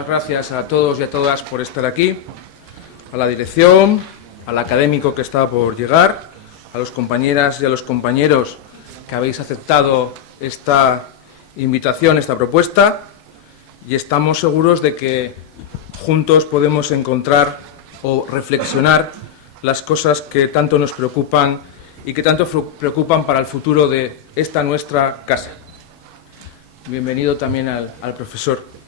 muchísimas gracias a todos y a todas por estar aquí, a la dirección, al académico que está por llegar, a las compañeras y a los compañeros que habéis aceptado esta invitación, esta propuesta, y estamos seguros de que juntos podemos encontrar o reflexionar las cosas que tanto nos preocupan y que tanto preocupan para el futuro de esta nuestra casa. Bienvenido también al profesor.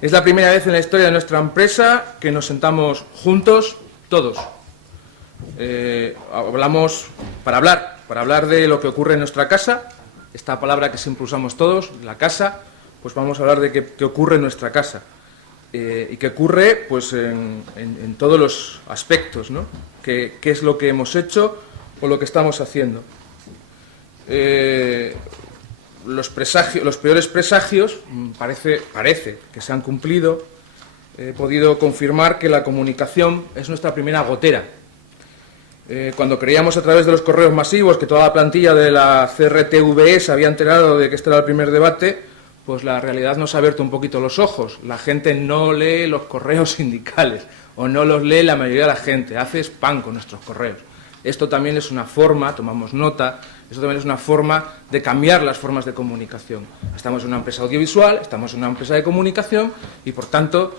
Es la primera vez en la historia de nuestra empresa que nos sentamos juntos, todos. Hablamos para hablar de lo que ocurre en nuestra casa, esta palabra que siempre usamos todos, la casa, pues vamos a hablar de qué ocurre en nuestra casa. Y que ocurre pues en todos los aspectos, ¿no? ¿Qué es lo que hemos hecho o lo que estamos haciendo? Los peores presagios parece que se han cumplido. He podido confirmar que la comunicación es nuestra primera gotera. Cuando creíamos a través de los correos masivos que toda la plantilla de la CRTVE se había enterado de que este era el primer debate, pues la realidad nos ha abierto un poquito los ojos. La gente no lee los correos sindicales, o no los lee la mayoría de la gente, hace spam con nuestros correos. Esto también es una forma, tomamos nota, esto también es una forma de cambiar las formas de comunicación. Estamos en una empresa audiovisual, estamos en una empresa de comunicación y, por tanto,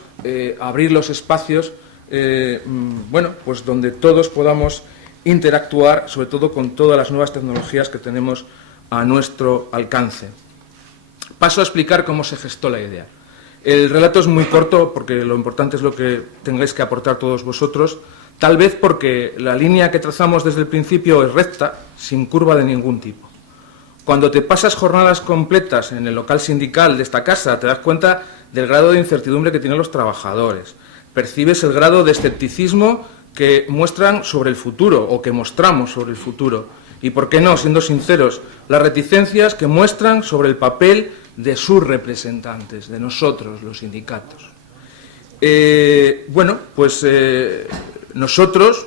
abrir los espacios, pues donde todos podamos interactuar, sobre todo con todas las nuevas tecnologías que tenemos a nuestro alcance. Paso a explicar cómo se gestó la idea. El relato es muy corto porque lo importante es lo que tengáis que aportar todos vosotros, tal vez porque la línea que trazamos desde el principio es recta, sin curva de ningún tipo. Cuando te pasas jornadas completas en el local sindical de esta casa, te das cuenta del grado de incertidumbre que tienen los trabajadores. Percibes el grado de escepticismo que muestran sobre el futuro o que mostramos sobre el futuro. Y, ¿por qué no?, siendo sinceros, las reticencias que muestran sobre el papel de sus representantes, de nosotros, los sindicatos. Nosotros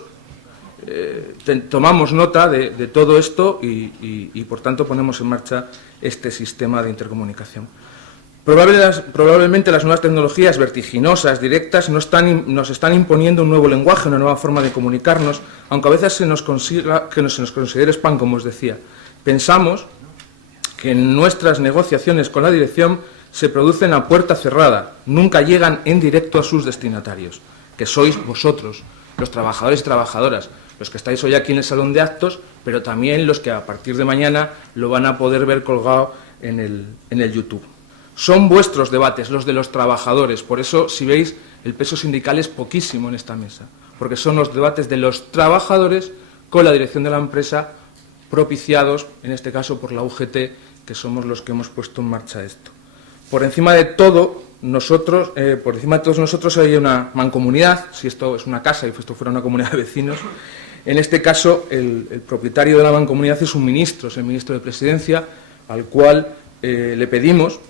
tomamos nota de todo esto y, por tanto, ponemos en marcha este sistema de intercomunicación. Probablemente las nuevas tecnologías vertiginosas, directas, nos están imponiendo un nuevo lenguaje, una nueva forma de comunicarnos, aunque a veces se nos considere spam, como os decía. Pensamos que nuestras negociaciones con la dirección se producen a puerta cerrada, nunca llegan en directo a sus destinatarios, que sois vosotros, los trabajadores y trabajadoras, los que estáis hoy aquí en el salón de actos, pero también los que a partir de mañana lo van a poder ver colgado en el YouTube. Son vuestros debates, los de los trabajadores, por eso, si veis, el peso sindical es poquísimo en esta mesa, porque son los debates de los trabajadores con la dirección de la empresa, propiciados, en este caso, por la UGT, que somos los que hemos puesto en marcha esto. Por encima de todos nosotros hay una mancomunidad, si esto es una casa y esto fuera una comunidad de vecinos. En este caso, el propietario de la mancomunidad es un ministro, es el ministro de Presidencia, al cual le pedimos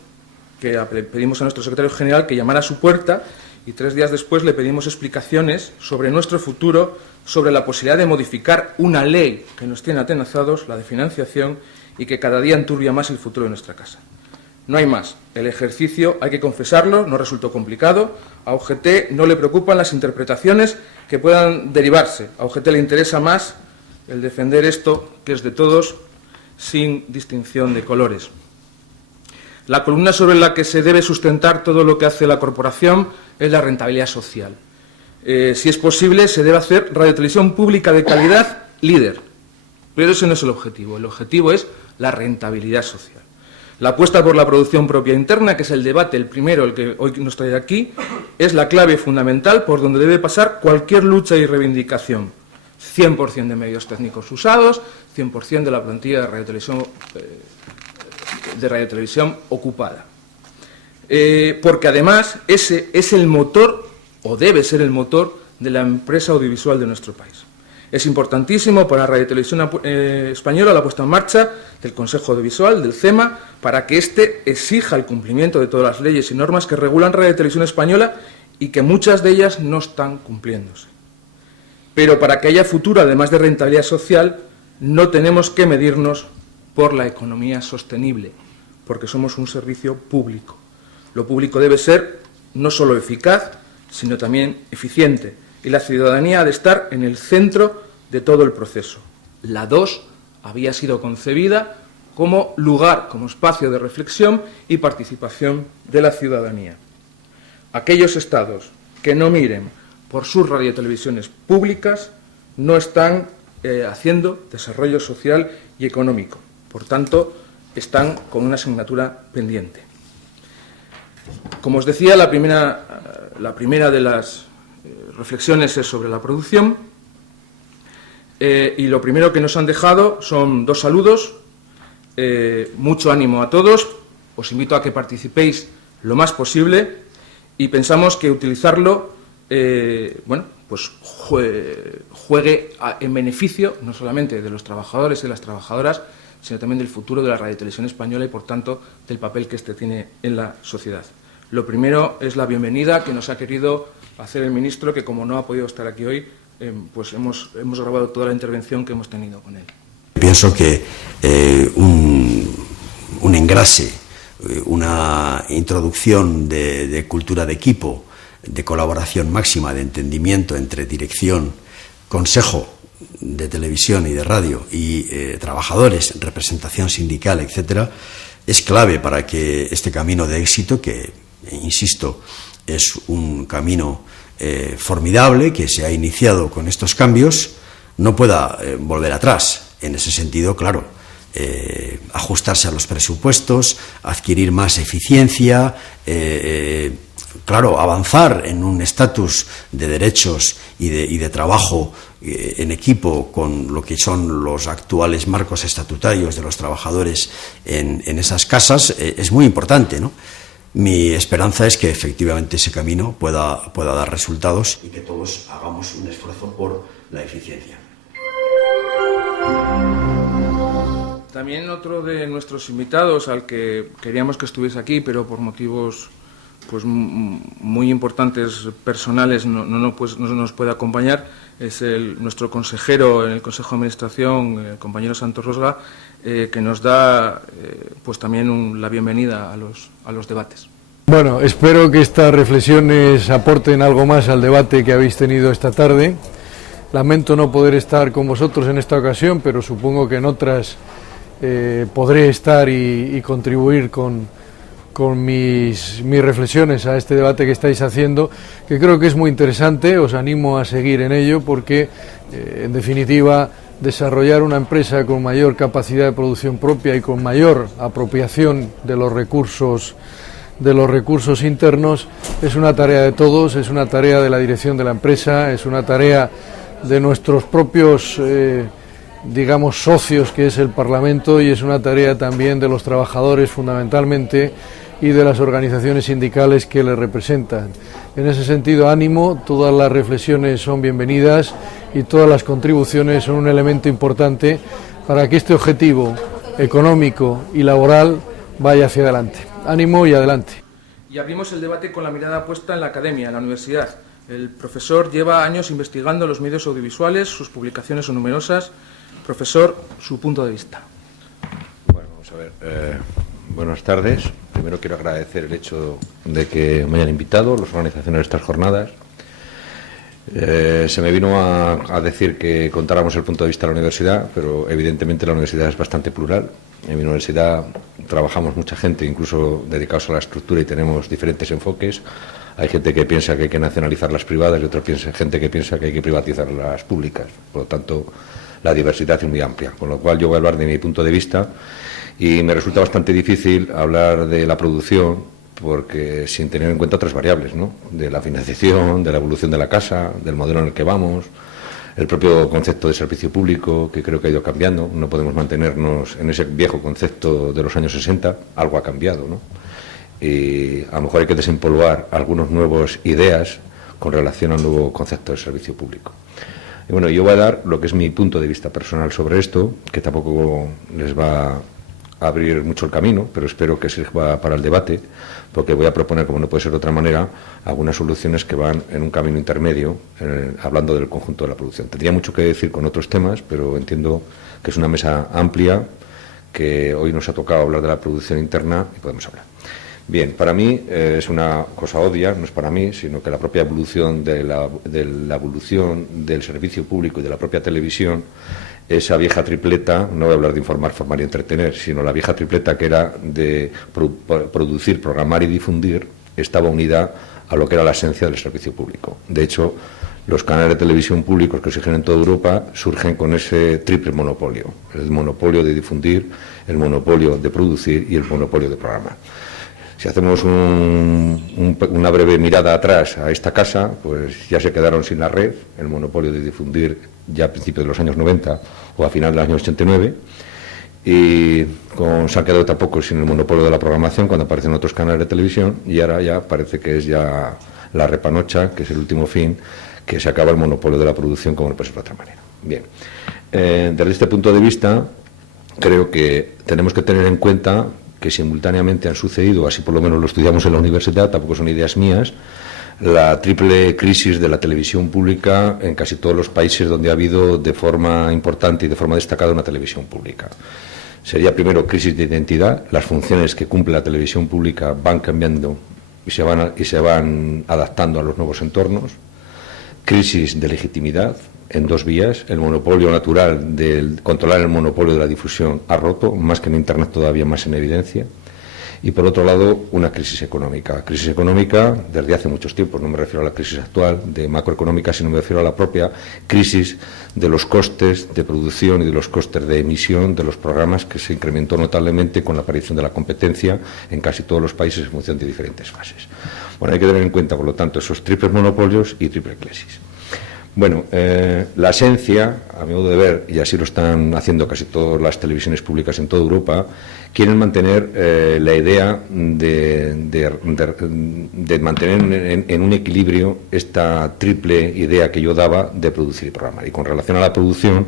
a nuestro secretario general que llamara a su puerta, y 3 días después le pedimos explicaciones sobre nuestro futuro, sobre la posibilidad de modificar una ley que nos tiene atenazados, la de financiación, y que cada día enturbia más el futuro de nuestra casa. No hay más. El ejercicio, hay que confesarlo, no resultó complicado. A UGT no le preocupan las interpretaciones que puedan derivarse. A UGT le interesa más el defender esto, que es de todos, sin distinción de colores. La columna sobre la que se debe sustentar todo lo que hace la corporación es la rentabilidad social. Si es posible, se debe hacer radiotelevisión pública de calidad líder. Pero ese no es el objetivo. El objetivo es la rentabilidad social. La apuesta por la producción propia interna, que es el debate, el primero, el que hoy nos trae aquí, es la clave fundamental por donde debe pasar cualquier lucha y reivindicación. 100% de medios técnicos usados, 100% de la plantilla de radiotelevisión ocupada. Porque además ese es el motor, o debe ser el motor, de la empresa audiovisual de nuestro país. Es importantísimo para Radio Televisión Española la puesta en marcha del Consejo Audiovisual, del CEMA, para que éste exija el cumplimiento de todas las leyes y normas que regulan Radio Televisión Española y que muchas de ellas no están cumpliéndose. Pero para que haya futuro, además de rentabilidad social, no tenemos que medirnos por la economía sostenible, porque somos un servicio público. Lo público debe ser no solo eficaz, sino también eficiente, y la ciudadanía ha de estar en el centro de todo el proceso. La 2 había sido concebida como lugar, como espacio de reflexión y participación de la ciudadanía. Aquellos estados que no miren por sus radiotelevisiones públicas no están haciendo desarrollo social y económico. Por tanto, están con una asignatura pendiente. Como os decía, la primera de las reflexiones es sobre la producción, y lo primero que nos han dejado son 2 saludos. Mucho ánimo a todos, os invito a que participéis lo más posible y pensamos que utilizarlo pues juegue en beneficio no solamente de los trabajadores y las trabajadoras, sino también del futuro de la radiotelevisión española y, por tanto, del papel que éste tiene en la sociedad. Lo primero es la bienvenida que nos ha querido hacer el ministro, que como no ha podido estar aquí hoy, pues hemos grabado toda la intervención que hemos tenido con él. Pienso que un engrase, una introducción de cultura de equipo, de colaboración máxima, de entendimiento entre dirección, consejo de televisión y de radio y trabajadores, representación sindical, etcétera, es clave para que este camino de éxito, que, insisto, es un camino formidable que se ha iniciado con estos cambios, no pueda volver atrás. En ese sentido, claro, ajustarse a los presupuestos, adquirir más eficiencia, claro, avanzar en un estatus de derechos y de trabajo en equipo con lo que son los actuales marcos estatutarios de los trabajadores en esas casas, es muy importante, ¿no? Mi esperanza es que efectivamente ese camino pueda dar resultados y que todos hagamos un esfuerzo por la eficiencia. También otro de nuestros invitados, al que queríamos que estuviese aquí, pero por motivos pues muy importantes personales no nos puede acompañar, es nuestro consejero en el Consejo de Administración, el compañero Santos Rosga, que nos da pues también la bienvenida a los debates. Bueno, espero que estas reflexiones aporten algo más al debate que habéis tenido esta tarde. Lamento no poder estar con vosotros en esta ocasión, pero supongo que en otras podré estar y contribuir con mis reflexiones a este debate que estáis haciendo, que creo que es muy interesante. Os animo a seguir en ello porque, en definitiva, desarrollar una empresa con mayor capacidad de producción propia y con mayor apropiación de los recursos internos es una tarea de todos, es una tarea de la dirección de la empresa, es una tarea de nuestros propios digamos socios, que es el Parlamento, y es una tarea también de los trabajadores fundamentalmente y de las organizaciones sindicales que les representan. En ese sentido, ánimo, todas las reflexiones son bienvenidas y todas las contribuciones son un elemento importante para que este objetivo económico y laboral vaya hacia adelante. Ánimo y adelante. Y abrimos el debate con la mirada puesta en la academia, en la universidad. El profesor lleva años investigando los medios audiovisuales, sus publicaciones son numerosas. Profesor, su punto de vista. Bueno, vamos a ver. Buenas tardes. Primero quiero agradecer el hecho de que me hayan invitado los organizaciones de estas jornadas. Se me vino a decir que contáramos el punto de vista de la universidad, pero evidentemente la universidad es bastante plural. En mi universidad trabajamos mucha gente, incluso dedicados a la estructura, y tenemos diferentes enfoques. Hay gente que piensa que hay que nacionalizar las privadas y otra gente que piensa que hay que privatizar las públicas. Por lo tanto, la diversidad es muy amplia, con lo cual yo voy a hablar de mi punto de vista y me resulta bastante difícil hablar de la producción porque sin tener en cuenta otras variables, ¿no? De la financiación, de la evolución de la casa, del modelo en el que vamos, el propio concepto de servicio público, que creo que ha ido cambiando. No podemos mantenernos en ese viejo concepto de los años 60, algo ha cambiado, ¿no? Y a lo mejor hay que desempolvar algunas nuevas ideas con relación al nuevo concepto de servicio público. Y bueno, yo voy a dar lo que es mi punto de vista personal sobre esto, que tampoco les va a abrir mucho el camino, pero espero que sirva para el debate, porque voy a proponer, como no puede ser de otra manera, algunas soluciones que van en un camino intermedio, hablando del conjunto de la producción. Tendría mucho que decir con otros temas, pero entiendo que es una mesa amplia, que hoy nos ha tocado hablar de la producción interna y podemos hablar. Bien, para mí es una cosa obvia, no es para mí, sino que la propia evolución de la evolución del servicio público y de la propia televisión, esa vieja tripleta, no voy a hablar de informar, formar y entretener, sino la vieja tripleta que era de producir, programar y difundir, estaba unida a lo que era la esencia del servicio público. De hecho, los canales de televisión públicos que surgen en toda Europa surgen con ese triple monopolio: el monopolio de difundir, el monopolio de producir y el monopolio de programar. Si hacemos una breve mirada atrás a esta casa, pues ya se quedaron sin la red, el monopolio de difundir ya a principios de los años 90 o a final del año 89, y se han quedado tampoco sin el monopolio de la programación cuando aparecen otros canales de televisión, y ahora ya parece que es ya la repanocha, que es el último fin, que se acaba el monopolio de la producción, como no puede ser de otra manera. Bien, desde este punto de vista, creo que tenemos que tener en cuenta que simultáneamente han sucedido, así por lo menos lo estudiamos en la universidad, tampoco son ideas mías, la triple crisis de la televisión pública en casi todos los países donde ha habido de forma importante y de forma destacada una televisión pública. Sería primero crisis de identidad, las funciones que cumple la televisión pública van cambiando y se van adaptando a los nuevos entornos. Crisis de legitimidad en dos vías: el monopolio natural del controlar el monopolio de la difusión ha roto, más que en Internet todavía más en evidencia. Y por otro lado, una crisis económica desde hace muchos tiempos, no me refiero a la crisis actual de macroeconómica, sino me refiero a la propia crisis de los costes de producción y de los costes de emisión de los programas, que se incrementó notablemente con la aparición de la competencia en casi todos los países en función de diferentes fases. Bueno, hay que tener en cuenta, por lo tanto, esos triples monopolios y triple crisis. Bueno, la esencia, a mi modo de ver, y así lo están haciendo casi todas las televisiones públicas en toda Europa, quieren mantener la idea de mantener en un equilibrio esta triple idea que yo daba de producir y programar. Y con relación a la producción,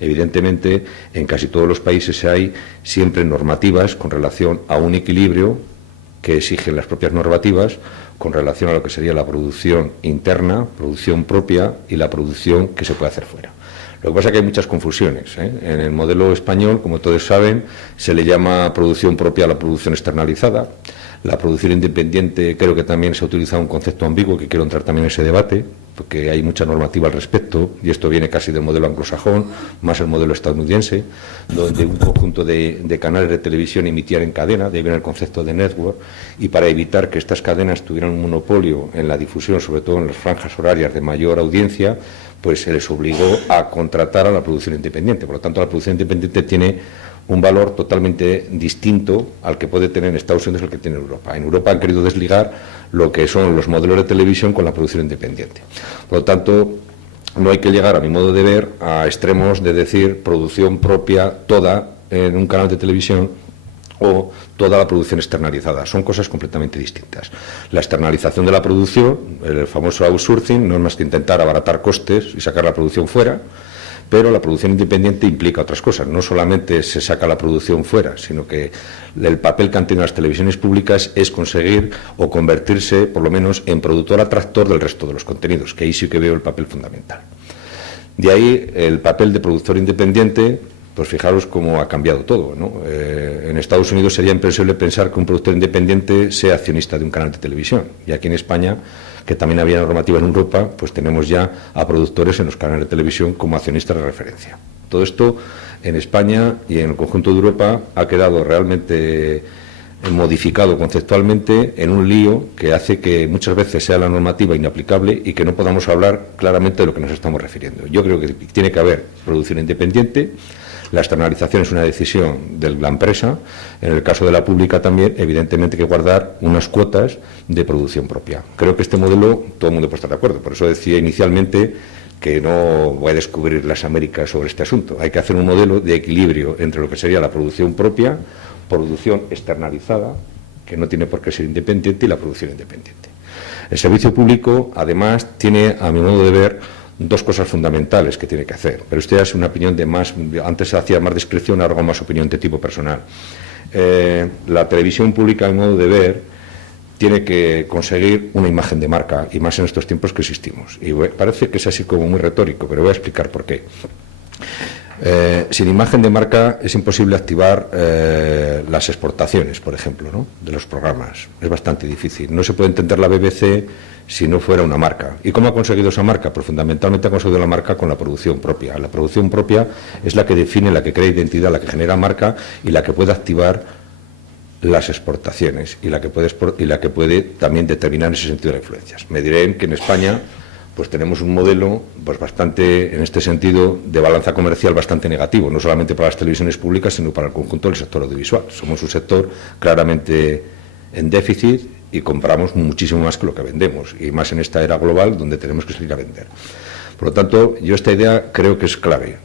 evidentemente, en casi todos los países hay siempre normativas con relación a un equilibrio que exigen las propias normativas con relación a lo que sería la producción interna, producción propia y la producción que se puede hacer fuera. Lo que pasa es que hay muchas confusiones, ¿eh? En el modelo español, como todos saben, se le llama producción propia a la producción externalizada. La producción independiente, creo que también se ha utilizado un concepto ambiguo, que quiero entrar también en ese debate, porque hay mucha normativa al respecto, y esto viene casi del modelo anglosajón, más el modelo estadounidense, donde un conjunto de canales de televisión emitían en cadena, de ahí viene el concepto de network, y para evitar que estas cadenas tuvieran un monopolio en la difusión, sobre todo en las franjas horarias de mayor audiencia, pues se les obligó a contratar a la producción independiente. Por lo tanto, la producción independiente tiene un valor totalmente distinto al que puede tener en Estados Unidos, el que tiene en Europa. En Europa han querido desligar lo que son los modelos de televisión con la producción independiente. Por lo tanto, no hay que llegar, a mi modo de ver, a extremos de decir producción propia toda en un canal de televisión o toda la producción externalizada. Son cosas completamente distintas. La externalización de la producción, el famoso outsourcing, no es más que intentar abaratar costes y sacar la producción fuera, pero la producción independiente implica otras cosas. No solamente se saca la producción fuera, sino que el papel que han tenido las televisiones públicas es conseguir o convertirse, por lo menos, en productor atractor del resto de los contenidos, que ahí sí que veo el papel fundamental. De ahí el papel de productor independiente, pues fijaros cómo ha cambiado todo, ¿no? En Estados Unidos sería impensable pensar que un productor independiente sea accionista de un canal de televisión, y aquí en España, que también había normativa en Europa, pues tenemos ya a productores en los canales de televisión como accionistas de referencia. Todo esto en España y en el conjunto de Europa ha quedado realmente modificado conceptualmente en un lío que hace que muchas veces sea la normativa inaplicable y que no podamos hablar claramente de lo que nos estamos refiriendo. Yo creo que tiene que haber producción independiente. La externalización es una decisión de la empresa. En el caso de la pública también, evidentemente, hay que guardar unas cuotas de producción propia. Creo que este modelo todo el mundo puede estar de acuerdo. Por eso decía inicialmente que no voy a descubrir las Américas sobre este asunto. Hay que hacer un modelo de equilibrio entre lo que sería la producción propia, producción externalizada, que no tiene por qué ser independiente, y la producción independiente. El servicio público, además, tiene, a mi modo de ver, dos cosas fundamentales que tiene que hacer, pero esto ya es una opinión de más, antes hacía más descripción, ahora hago más opinión de tipo personal. La televisión pública, a mi modo de ver, tiene que conseguir una imagen de marca, y más en estos tiempos que existimos. Y parece que es así como muy retórico, pero voy a explicar por qué. Sin imagen de marca es imposible activar las exportaciones, por ejemplo, ¿no?, de los programas. Es bastante difícil. No se puede entender la BBC si no fuera una marca. ¿Y cómo ha conseguido esa marca? Pues fundamentalmente ha conseguido la marca con la producción propia. La producción propia es la que define, la que crea identidad, la que genera marca y la que puede activar las exportaciones y la que puede también determinar en ese sentido las influencias. Me dirán que en España pues tenemos un modelo pues bastante, en este sentido, de balanza comercial bastante negativo, no solamente para las televisiones públicas, sino para el conjunto del sector audiovisual. Somos un sector claramente en déficit y compramos muchísimo más que lo que vendemos, y más en esta era global donde tenemos que salir a vender. Por lo tanto, yo esta idea creo que es clave.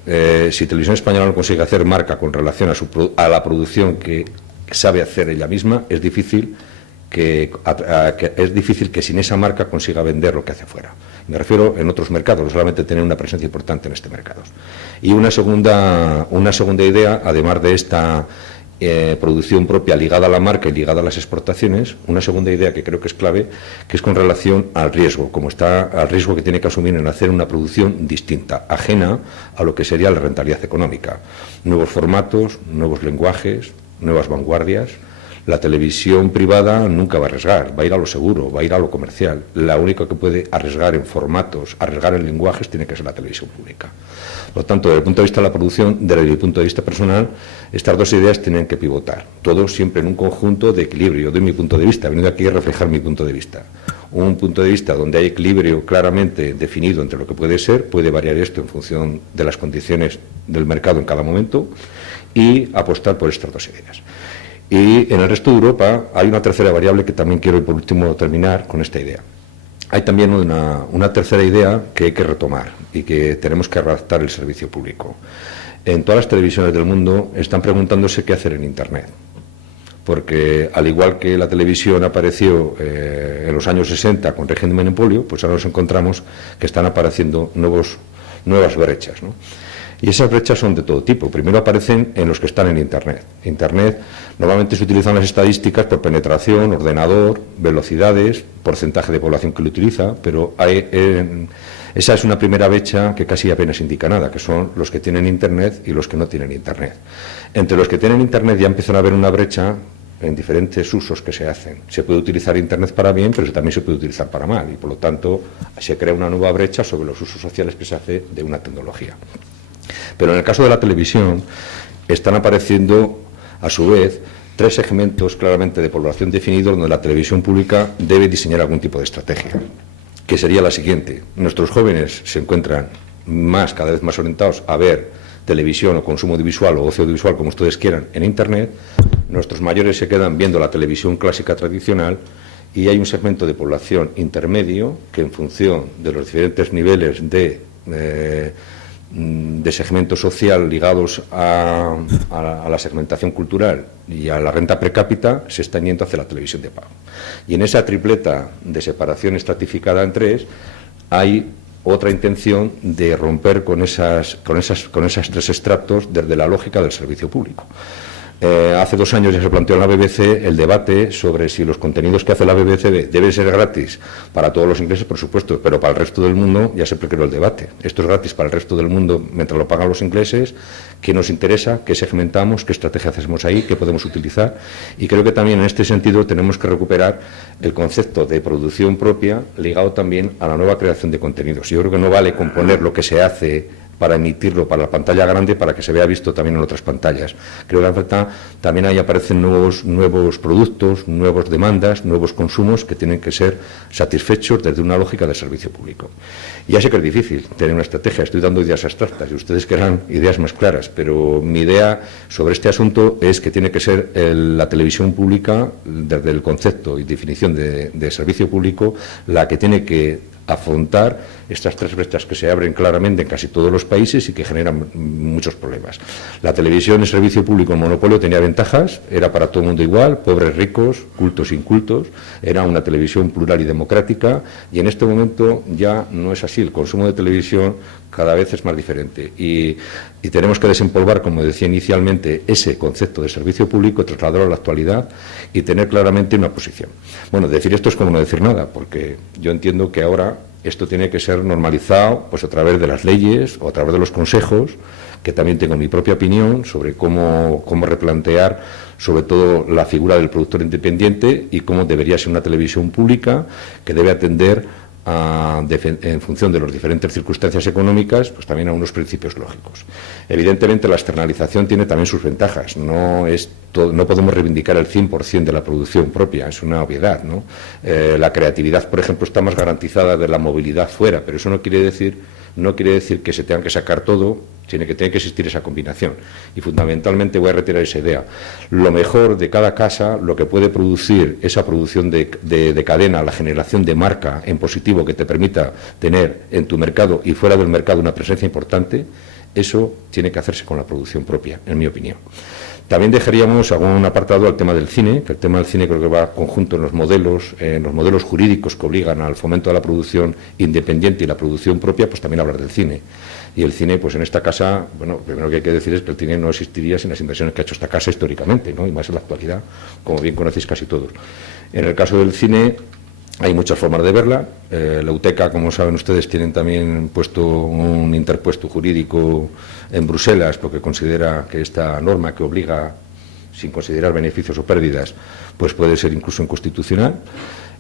Si Televisión Española no consigue hacer marca con relación a la producción que sabe hacer ella misma, es difícil que sin esa marca consiga vender lo que hace fuera. Me refiero en otros mercados, no solamente tener una presencia importante en este mercado. Y una segunda idea, además de esta producción propia ligada a la marca y ligada a las exportaciones, una segunda idea que creo que es clave, que es con relación al riesgo, al riesgo que tiene que asumir en hacer una producción distinta, ajena a lo que sería la rentabilidad económica. Nuevos formatos, nuevos lenguajes, nuevas vanguardias. La televisión privada nunca va a arriesgar, va a ir a lo seguro, va a ir a lo comercial. La única que puede arriesgar en formatos, arriesgar en lenguajes, tiene que ser la televisión pública. Por lo tanto, desde el punto de vista de la producción, desde el punto de vista personal, estas dos ideas tienen que pivotar. Todo siempre en un conjunto de equilibrio. Yo doy mi punto de vista, he venido aquí a reflejar mi punto de vista. Un punto de vista donde hay equilibrio claramente definido entre lo que puede ser, puede variar esto en función de las condiciones del mercado en cada momento, y apostar por estas dos ideas. Y en el resto de Europa hay una tercera variable que también quiero, por último, terminar con esta idea. Hay también una tercera idea que hay que retomar y que tenemos que adaptar el servicio público. En todas las televisiones del mundo están preguntándose qué hacer en Internet. Porque al igual que la televisión apareció en los años 60 con régimen de monopolio, pues ahora nos encontramos que están apareciendo nuevas brechas, ¿no? Y esas brechas son de todo tipo. Primero aparecen en los que están en Internet. Internet normalmente se utilizan las estadísticas por penetración, ordenador, velocidades, porcentaje de población que lo utiliza, pero esa es una primera brecha que casi apenas indica nada, que son los que tienen Internet y los que no tienen Internet. Entre los que tienen Internet ya empiezan a haber una brecha en diferentes usos que se hacen. Se puede utilizar Internet para bien, pero también se puede utilizar para mal, y por lo tanto se crea una nueva brecha sobre los usos sociales que se hace de una tecnología. Pero en el caso de la televisión están apareciendo, a su vez, tres segmentos claramente de población definidos donde la televisión pública debe diseñar algún tipo de estrategia, que sería la siguiente. Nuestros jóvenes se encuentran cada vez más orientados a ver televisión o consumo audiovisual o ocio audiovisual, como ustedes quieran, en Internet. Nuestros mayores se quedan viendo la televisión clásica tradicional, y hay un segmento de población intermedio que, en función de los diferentes niveles de segmento social ligados a la segmentación cultural y a la renta per cápita, se están yendo hacia la televisión de pago. Y en esa tripleta de separación estratificada en tres hay otra intención de romper con esas tres estratos desde la lógica del servicio público. Hace 2 años ya se planteó en la BBC el debate sobre si los contenidos que hace la BBC deben ser gratis para todos los ingleses, por supuesto, pero para el resto del mundo ya se creó el debate. Esto es gratis para el resto del mundo mientras lo pagan los ingleses. ¿Qué nos interesa? ¿Qué segmentamos? ¿Qué estrategia hacemos ahí? ¿Qué podemos utilizar? Y creo que también en este sentido tenemos que recuperar el concepto de producción propia ligado también a la nueva creación de contenidos. Yo creo que no vale componer lo que se hace para emitirlo para la pantalla grande, para que se vea visto también en otras pantallas. Creo que en falta también ahí aparecen nuevos productos, nuevas demandas, nuevos consumos que tienen que ser satisfechos desde una lógica de servicio público. Y ya sé que es difícil tener una estrategia, estoy dando ideas abstractas y ustedes querrán ideas más claras, pero mi idea sobre este asunto es que tiene que ser la televisión pública, desde el concepto y definición de servicio público, la que tiene que afrontar estas tres brechas que se abren claramente en casi todos los países y que generan muchos problemas. La televisión en servicio público en monopolio tenía ventajas, era para todo el mundo igual, pobres, ricos, cultos, incultos, era una televisión plural y democrática, y en este momento ya no es así. El consumo de televisión cada vez es más diferente y tenemos que desempolvar, como decía inicialmente, ese concepto de servicio público, trasladarlo a la actualidad y tener claramente una posición. Bueno, decir esto es como no decir nada, porque yo entiendo que ahora Esto tiene que ser normalizado pues a través de las leyes o a través de los consejos, que también tengo mi propia opinión sobre cómo replantear sobre todo la figura del productor independiente y cómo debería ser una televisión pública que debe atender en función de las diferentes circunstancias económicas, pues también a unos principios lógicos. Evidentemente la externalización tiene también sus ventajas, no podemos reivindicar el 100% de la producción propia, es una obviedad, ¿no? La creatividad, por ejemplo, está más garantizada de la movilidad fuera, pero eso no quiere decir que se tenga que sacar todo, sino que tiene que existir esa combinación. Y fundamentalmente voy a retirar esa idea. Lo mejor de cada casa, lo que puede producir esa producción de cadena, la generación de marca en positivo que te permita tener en tu mercado y fuera del mercado una presencia importante, eso tiene que hacerse con la producción propia, en mi opinión. También dejaríamos algún apartado al tema del cine, que el tema del cine creo que va conjunto en los modelos jurídicos que obligan al fomento de la producción independiente y la producción propia, pues también hablar del cine. Y el cine, pues en esta casa, bueno, primero que hay que decir es que el cine no existiría sin las inversiones que ha hecho esta casa históricamente, ¿no? Y más en la actualidad, como bien conocéis casi todos. En el caso del cine, hay muchas formas de verla. La UTECA, como saben ustedes, tienen también puesto un interpuesto jurídico en Bruselas porque considera que esta norma que obliga, sin considerar beneficios o pérdidas, pues puede ser incluso inconstitucional.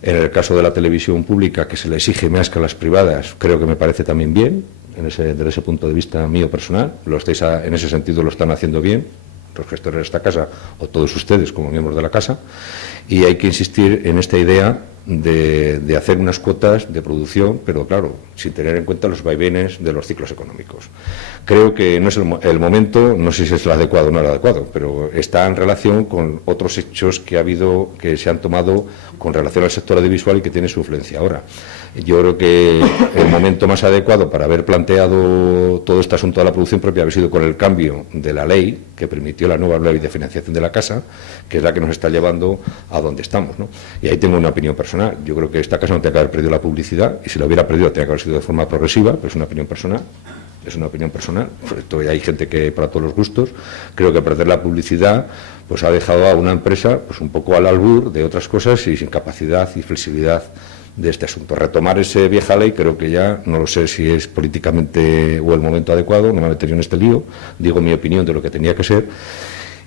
En el caso de la televisión pública, que se le exige más que a las privadas, creo que me parece también bien, desde ese punto de vista mío personal. En ese sentido lo están haciendo bien los gestores de esta casa o todos ustedes como miembros de la casa, y hay que insistir en esta idea de hacer unas cuotas de producción, pero claro, sin tener en cuenta los vaivenes de los ciclos económicos. Creo que no es el momento, no sé si es el adecuado o no el adecuado, pero está en relación con otros hechos que se han tomado con relación al sector audiovisual y que tiene su influencia ahora. Yo creo que el momento más adecuado para haber planteado todo este asunto de la producción propia había sido con el cambio de la ley que permitió la nueva ley de financiación de la casa, que es la que nos está llevando a donde estamos, ¿no? Y ahí tengo una opinión personal. Yo creo que esta casa no tiene que haber perdido la publicidad, y si la hubiera perdido tiene que haber sido de forma progresiva, pero es una opinión personal. Es una opinión personal. Hay gente que para todos los gustos. Creo que perder la publicidad pues ha dejado a una empresa pues un poco al albur de otras cosas y sin capacidad y flexibilidad de este asunto. Retomar esa vieja ley creo que ya no lo sé si es políticamente o el momento adecuado, no me metería en este lío, digo mi opinión de lo que tenía que ser.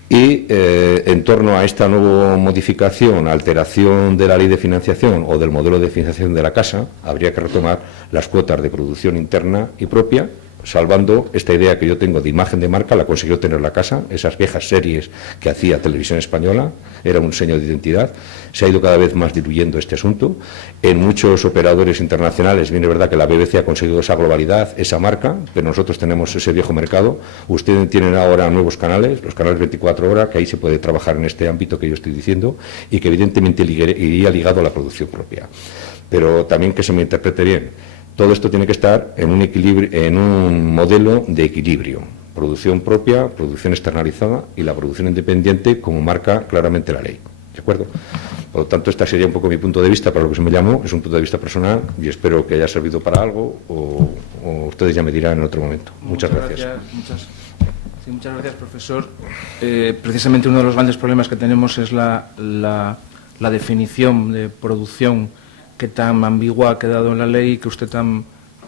Y en torno a esta nueva modificación, alteración de la ley de financiación o del modelo de financiación de la casa, habría que retomar las cuotas de producción interna y propia, salvando esta idea que yo tengo de imagen de marca. La consiguió tener la casa, esas viejas series que hacía Televisión Española, era un sello de identidad. Se ha ido cada vez más diluyendo este asunto. En muchos operadores internacionales, bien es verdad que la BBC ha conseguido esa globalidad, esa marca, pero nosotros tenemos ese viejo mercado. Ustedes tienen ahora nuevos canales, los canales 24 horas, que ahí se puede trabajar en este ámbito que yo estoy diciendo y que evidentemente iría ligado a la producción propia. Pero también que se me interprete bien. Todo esto tiene que estar en un equilibrio, en un modelo de equilibrio. Producción propia, producción externalizada y la producción independiente como marca claramente la ley. ¿De acuerdo? Por lo tanto, este sería un poco mi punto de vista para lo que se me llamó. Es un punto de vista personal y espero que haya servido para algo o ustedes ya me dirán en otro momento. Muchas gracias. Muchas gracias, profesor. Precisamente uno de los grandes problemas que tenemos es la definición de producción que tan ambigua ha quedado en la ley y que usted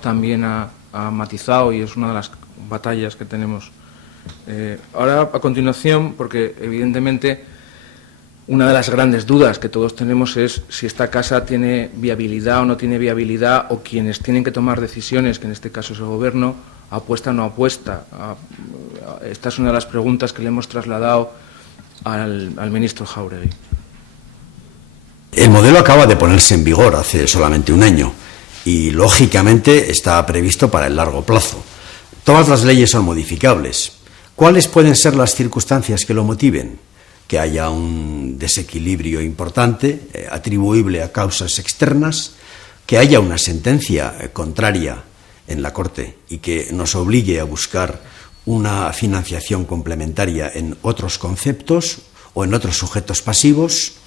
también ha matizado, y es una de las batallas que tenemos. Ahora, a continuación, porque evidentemente una de las grandes dudas que todos tenemos es si esta casa tiene viabilidad o no tiene viabilidad, o quienes tienen que tomar decisiones, que en este caso es el Gobierno, apuesta o no apuesta. Esta es una de las preguntas que le hemos trasladado al ministro Jáuregui. El modelo acaba de ponerse en vigor hace solamente un año y, lógicamente, está previsto para el largo plazo. Todas las leyes son modificables. ¿Cuáles pueden ser las circunstancias que lo motiven? Que haya un desequilibrio importante, atribuible a causas externas, que haya una sentencia contraria en la Corte y que nos obligue a buscar una financiación complementaria en otros conceptos o en otros sujetos pasivos.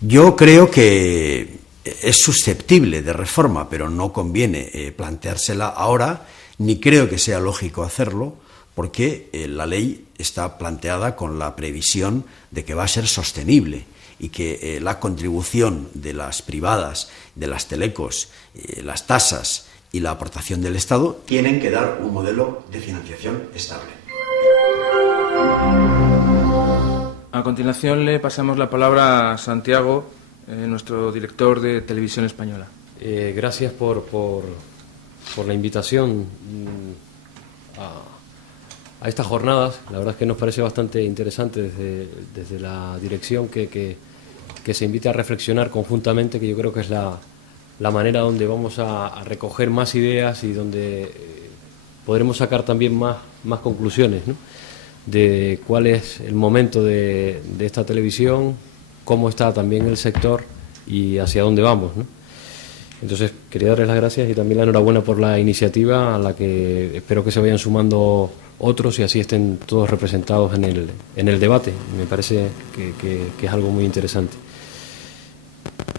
Yo creo que es susceptible de reforma, pero no conviene planteársela ahora, ni creo que sea lógico hacerlo, porque la ley está planteada con la previsión de que va a ser sostenible y que la contribución de las privadas, de las telecos, las tasas y la aportación del Estado tienen que dar un modelo de financiación estable. A continuación le pasamos la palabra a Santiago, nuestro director de Televisión Española. Gracias por la invitación a estas jornadas. La verdad es que nos parece bastante interesante desde la dirección que se invite a reflexionar conjuntamente, que yo creo que es la manera donde vamos a recoger más ideas y donde podremos sacar también más conclusiones, ¿no?, de cuál es el momento de esta televisión, cómo está también el sector y hacia dónde vamos, ¿no? Entonces, quería darles las gracias y también la enhorabuena por la iniciativa, a la que espero que se vayan sumando otros y así estén todos representados en el debate. Me parece que es algo muy interesante.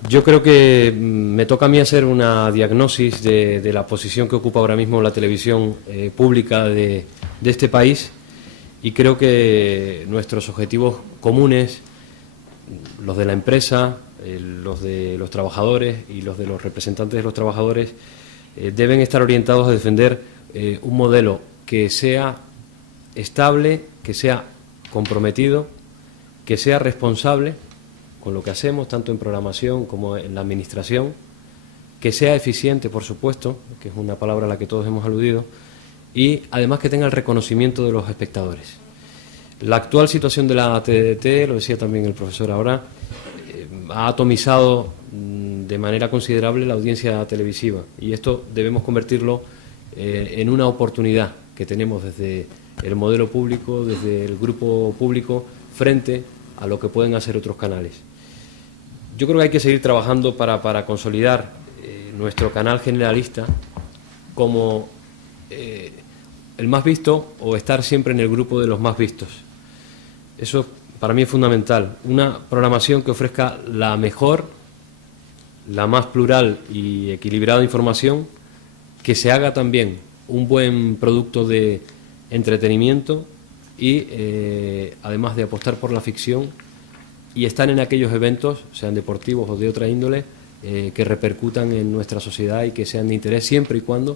Yo creo que me toca a mí hacer una diagnosis de la posición que ocupa ahora mismo la televisión pública de este país, y creo que nuestros objetivos comunes, los de la empresa, los de los trabajadores y los de los representantes de los trabajadores, deben estar orientados a defender un modelo que sea estable, que sea comprometido, que sea responsable con lo que hacemos, tanto en programación como en la administración, que sea eficiente, por supuesto, que es una palabra a la que todos hemos aludido, y además que tenga el reconocimiento de los espectadores. La actual situación de la TDT, lo decía también el profesor ahora, ha atomizado de manera considerable la audiencia televisiva, y esto debemos convertirlo en una oportunidad que tenemos desde el modelo público, desde el grupo público, frente a lo que pueden hacer otros canales. Yo creo que hay que seguir trabajando para consolidar nuestro canal generalista como el más visto, o estar siempre en el grupo de los más vistos. Eso para mí es fundamental. Una programación que ofrezca la mejor, la más plural y equilibrada información, que se haga también un buen producto de entretenimiento y además de apostar por la ficción y estar en aquellos eventos, sean deportivos o de otra índole, que repercutan en nuestra sociedad y que sean de interés siempre y cuando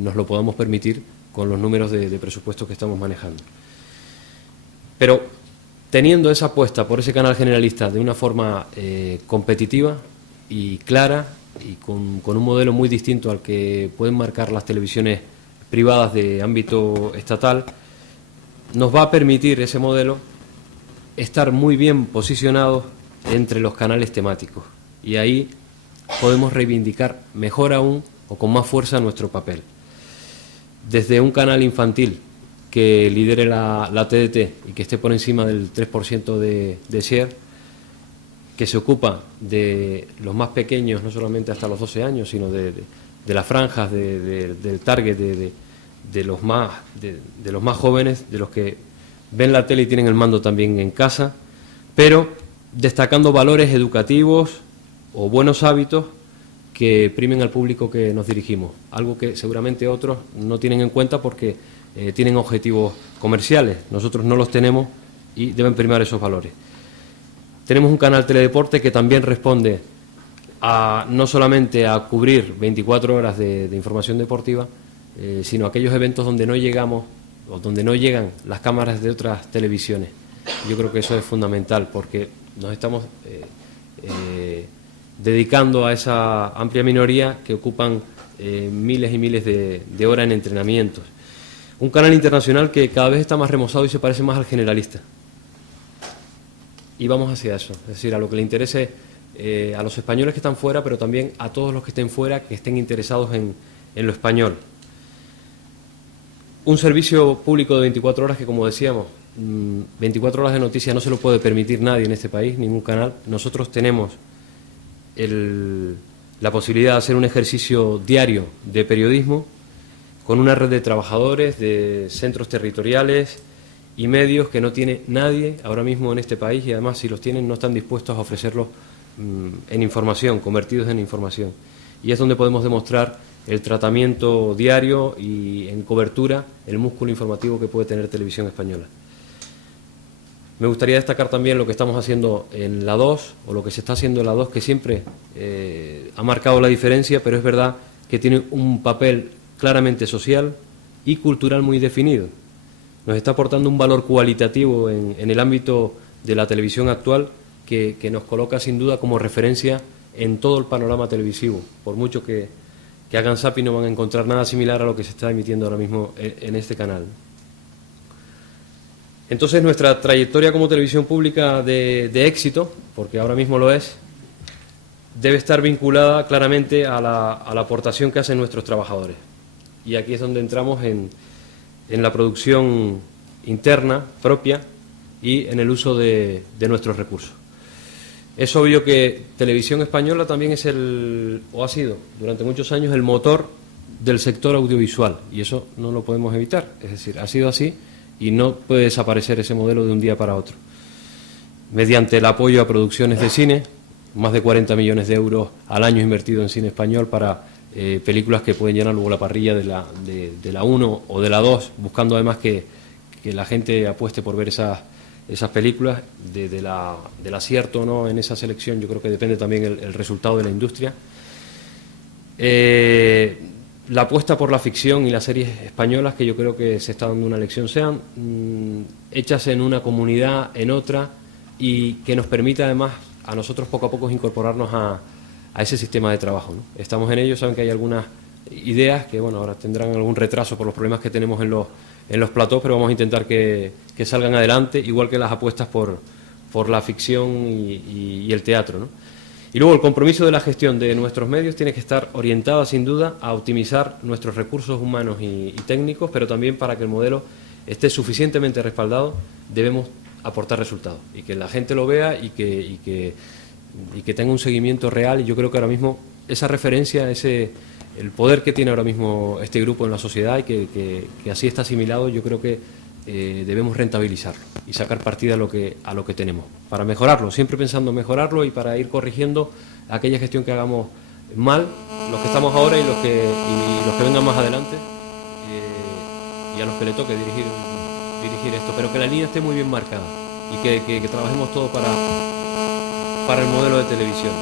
nos lo podamos permitir con los números de presupuesto que estamos manejando. Pero teniendo esa apuesta por ese canal generalista de una forma competitiva y clara y con un modelo muy distinto al que pueden marcar las televisiones privadas de ámbito estatal, nos va a permitir ese modelo estar muy bien posicionados entre los canales temáticos, y ahí podemos reivindicar mejor aún o con más fuerza nuestro papel. Desde un canal infantil que lidere la TDT y que esté por encima del 3% de share, que se ocupa de los más pequeños, no solamente hasta los 12 años, sino de las franjas del target de los más jóvenes, de los que ven la tele y tienen el mando también en casa, pero destacando valores educativos o buenos hábitos que primen al público que nos dirigimos, algo que seguramente otros no tienen en cuenta porque tienen objetivos comerciales. Nosotros no los tenemos y deben primar esos valores. Tenemos un canal Teledeporte que también responde no solamente a cubrir 24 horas de información deportiva, sino a aquellos eventos donde no llegamos o donde no llegan las cámaras de otras televisiones. Yo creo que eso es fundamental, porque nos estamos dedicando a esa amplia minoría que ocupan miles y miles de horas en entrenamientos. Un canal internacional que cada vez está más remozado y se parece más al generalista. Y vamos hacia eso, es decir, a lo que le interese a los españoles que están fuera, pero también a todos los que estén fuera, que estén interesados en lo español. Un servicio público de 24 horas que, como decíamos, 24 horas de noticias no se lo puede permitir nadie en este país, ningún canal. Nosotros tenemos la posibilidad de hacer un ejercicio diario de periodismo con una red de trabajadores, de centros territoriales y medios que no tiene nadie ahora mismo en este país, y además, si los tienen, no están dispuestos a ofrecerlos en información, convertidos en información. Y es donde podemos demostrar el tratamiento diario y en cobertura el músculo informativo que puede tener Televisión Española. Me gustaría destacar también lo que estamos haciendo en la 2, o lo que se está haciendo en la 2, que siempre ha marcado la diferencia, pero es verdad que tiene un papel claramente social y cultural muy definido. Nos está aportando un valor cualitativo en el ámbito de la televisión actual que nos coloca sin duda como referencia en todo el panorama televisivo. Por mucho que hagan zapping no van a encontrar nada similar a lo que se está emitiendo ahora mismo en este canal. Entonces nuestra trayectoria como televisión pública de éxito, porque ahora mismo lo es, debe estar vinculada claramente a la aportación que hacen nuestros trabajadores. Y aquí es donde entramos en la producción interna, propia, y en el uso de nuestros recursos. Es obvio que Televisión Española también es ha sido durante muchos años el motor del sector audiovisual, y eso no lo podemos evitar, es decir, ha sido así y no puede desaparecer ese modelo de un día para otro. Mediante el apoyo a producciones de cine, más de 40 millones de euros al año invertido en cine español para películas que pueden llenar luego la parrilla de la 1 o de la 2, buscando además que la gente apueste por ver esas películas. Del acierto o no en esa selección, yo creo que depende también el resultado de la industria. La apuesta por la ficción y las series españolas, que yo creo que se está dando una lección, sean hechas en una comunidad, en otra, y que nos permita además a nosotros poco a poco incorporarnos a ese sistema de trabajo, ¿no? Estamos en ello, saben que hay algunas ideas que bueno, ahora tendrán algún retraso por los problemas que tenemos en los platós, pero vamos a intentar que salgan adelante, igual que las apuestas por la ficción y el teatro, ¿no? Y luego el compromiso de la gestión de nuestros medios tiene que estar orientada sin duda a optimizar nuestros recursos humanos y técnicos, pero también para que el modelo esté suficientemente respaldado debemos aportar resultados y que la gente lo vea y que tenga un seguimiento real. Y yo creo que ahora mismo esa referencia, el poder que tiene ahora mismo este grupo en la sociedad y que así está asimilado, yo creo que debemos rentabilizarlo y sacar partida a lo que tenemos, para mejorarlo, siempre pensando en mejorarlo y para ir corrigiendo aquella gestión que hagamos mal, los que estamos ahora y los que vengan más adelante, y a los que le toque dirigir esto, pero que la línea esté muy bien marcada y que trabajemos todos para el modelo de televisión.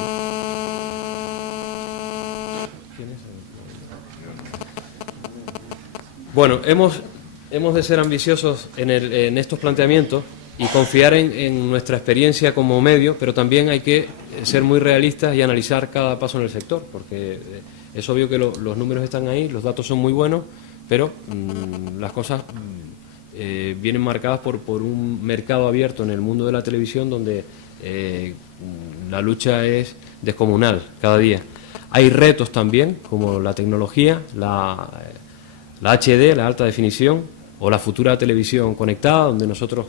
Bueno, hemos de ser ambiciosos en estos planteamientos y confiar en nuestra experiencia como medio, pero también hay que ser muy realistas y analizar cada paso en el sector, porque es obvio que los números están ahí, los datos son muy buenos, pero las cosas vienen marcadas por un mercado abierto en el mundo de la televisión donde la lucha es descomunal cada día. Hay retos también, como la tecnología, la HD, la alta definición, o la futura televisión conectada, donde nosotros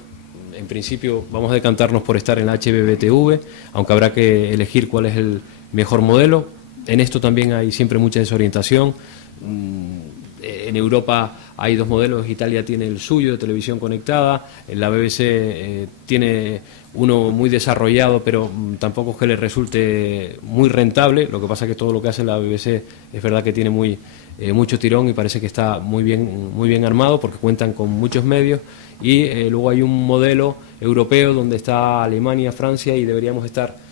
en principio vamos a decantarnos por estar en la HbbTV, aunque habrá que elegir cuál es el mejor modelo. En esto también hay siempre mucha desorientación. En Europa hay dos modelos, Italia tiene el suyo de televisión conectada, la BBC tiene uno muy desarrollado, pero tampoco es que le resulte muy rentable. Lo que pasa es que todo lo que hace la BBC es verdad que tiene mucho tirón y parece que está muy bien armado porque cuentan con muchos medios, y luego hay un modelo europeo donde está Alemania, Francia, y deberíamos estar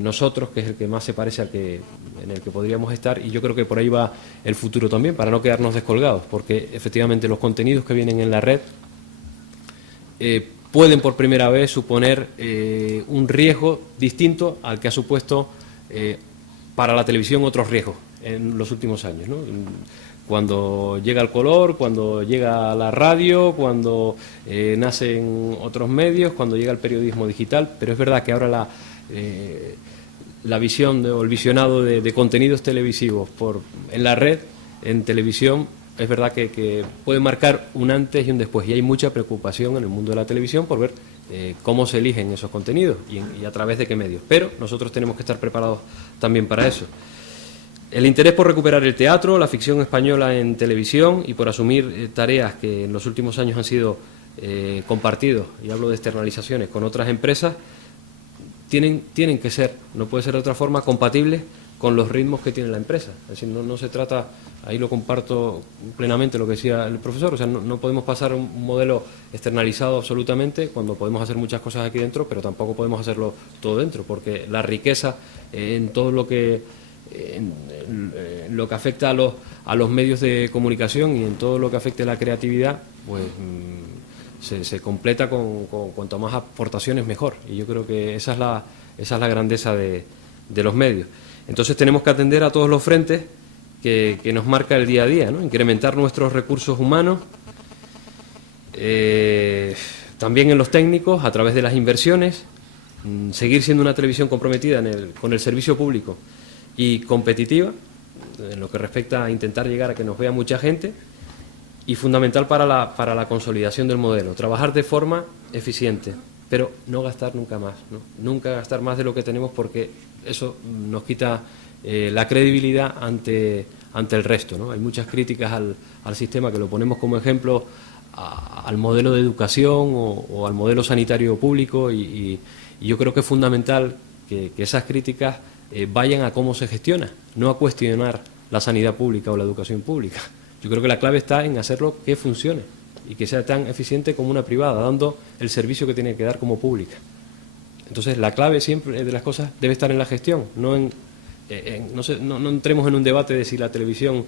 nosotros, que es el que más se parece en el que podríamos estar, y yo creo que por ahí va el futuro también, para no quedarnos descolgados, porque efectivamente los contenidos que vienen en la red pueden por primera vez suponer un riesgo distinto al que ha supuesto para la televisión otros riesgos en los últimos años, ¿no? Cuando llega el color, cuando llega la radio, cuando nacen otros medios, cuando llega el periodismo digital, pero es verdad que ahora la visión o el visionado de contenidos televisivos en la red, en televisión, es verdad que puede marcar un antes y un después, y hay mucha preocupación en el mundo de la televisión por ver cómo se eligen esos contenidos y a través de qué medios, pero nosotros tenemos que estar preparados también para eso. El interés por recuperar el teatro, la ficción española en televisión y por asumir tareas que en los últimos años han sido compartidos, y hablo de externalizaciones, con otras empresas, tienen que ser, no puede ser de otra forma, compatibles con los ritmos que tiene la empresa. Es decir, no se trata, ahí lo comparto plenamente lo que decía el profesor, o sea, no podemos pasar un modelo externalizado absolutamente cuando podemos hacer muchas cosas aquí dentro, pero tampoco podemos hacerlo todo dentro, porque la riqueza en todo lo que lo que afecta a los medios de comunicación y en todo lo que afecte a la creatividad, pues se completa con cuanto más aportaciones mejor, y yo creo que esa es la grandeza de los medios. Entonces tenemos que atender a todos los frentes que nos marca el día a día, ¿no? Incrementar nuestros recursos humanos, también en los técnicos, a través de las inversiones, seguir siendo una televisión comprometida con el servicio público y competitiva, en lo que respecta a intentar llegar a que nos vea mucha gente, y fundamental para la consolidación del modelo, trabajar de forma eficiente, pero no gastar nunca más, ¿no? Nunca gastar más de lo que tenemos, porque eso nos quita la credibilidad ante el resto, ¿no? Hay muchas críticas al sistema, que lo ponemos como ejemplo al modelo de educación o al modelo sanitario público, y yo creo que es fundamental que esas críticas vayan a cómo se gestiona, no a cuestionar la sanidad pública o la educación pública. Yo creo que la clave está en hacerlo que funcione y que sea tan eficiente como una privada, dando el servicio que tiene que dar como pública. Entonces, la clave siempre de las cosas debe estar en la gestión, no entremos en un debate de si la televisión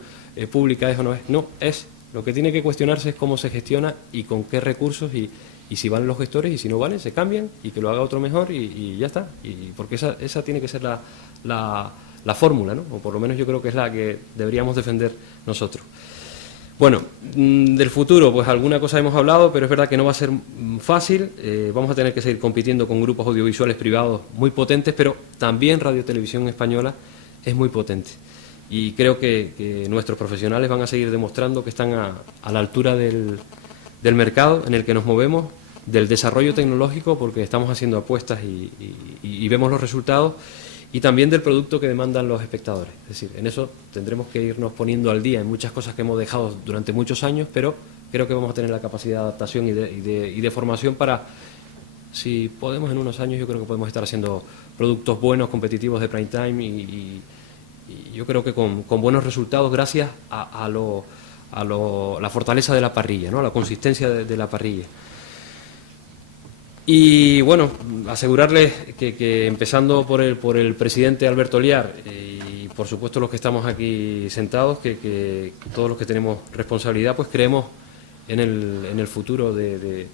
pública es o no es. No, es. Lo que tiene que cuestionarse es cómo se gestiona y con qué recursos, y si valen los gestores, y si no valen, se cambian y que lo haga otro mejor, y ya está. Y porque esa tiene que ser la fórmula, ¿no? O por lo menos yo creo que es la que deberíamos defender nosotros. Bueno, del futuro, pues alguna cosa hemos hablado, pero es verdad que no va a ser fácil. Vamos a tener que seguir compitiendo con grupos audiovisuales privados muy potentes, pero también Radio Televisión Española es muy potente. Y creo que nuestros profesionales van a seguir demostrando que están a la altura del mercado en el que nos movemos, del desarrollo tecnológico, porque estamos haciendo apuestas y vemos los resultados, y también del producto que demandan los espectadores. Es decir, en eso tendremos que irnos poniendo al día en muchas cosas que hemos dejado durante muchos años, pero creo que vamos a tener la capacidad de adaptación y de formación para, si podemos en unos años, yo creo que podemos estar haciendo productos buenos, competitivos de prime time, y yo creo que con buenos resultados, gracias a la fortaleza de la parrilla, ¿no? A la consistencia de la parrilla. Y bueno, asegurarles que empezando por el presidente Alberto Liar, y por supuesto los que estamos aquí sentados, que todos los que tenemos responsabilidad, pues creemos en el futuro de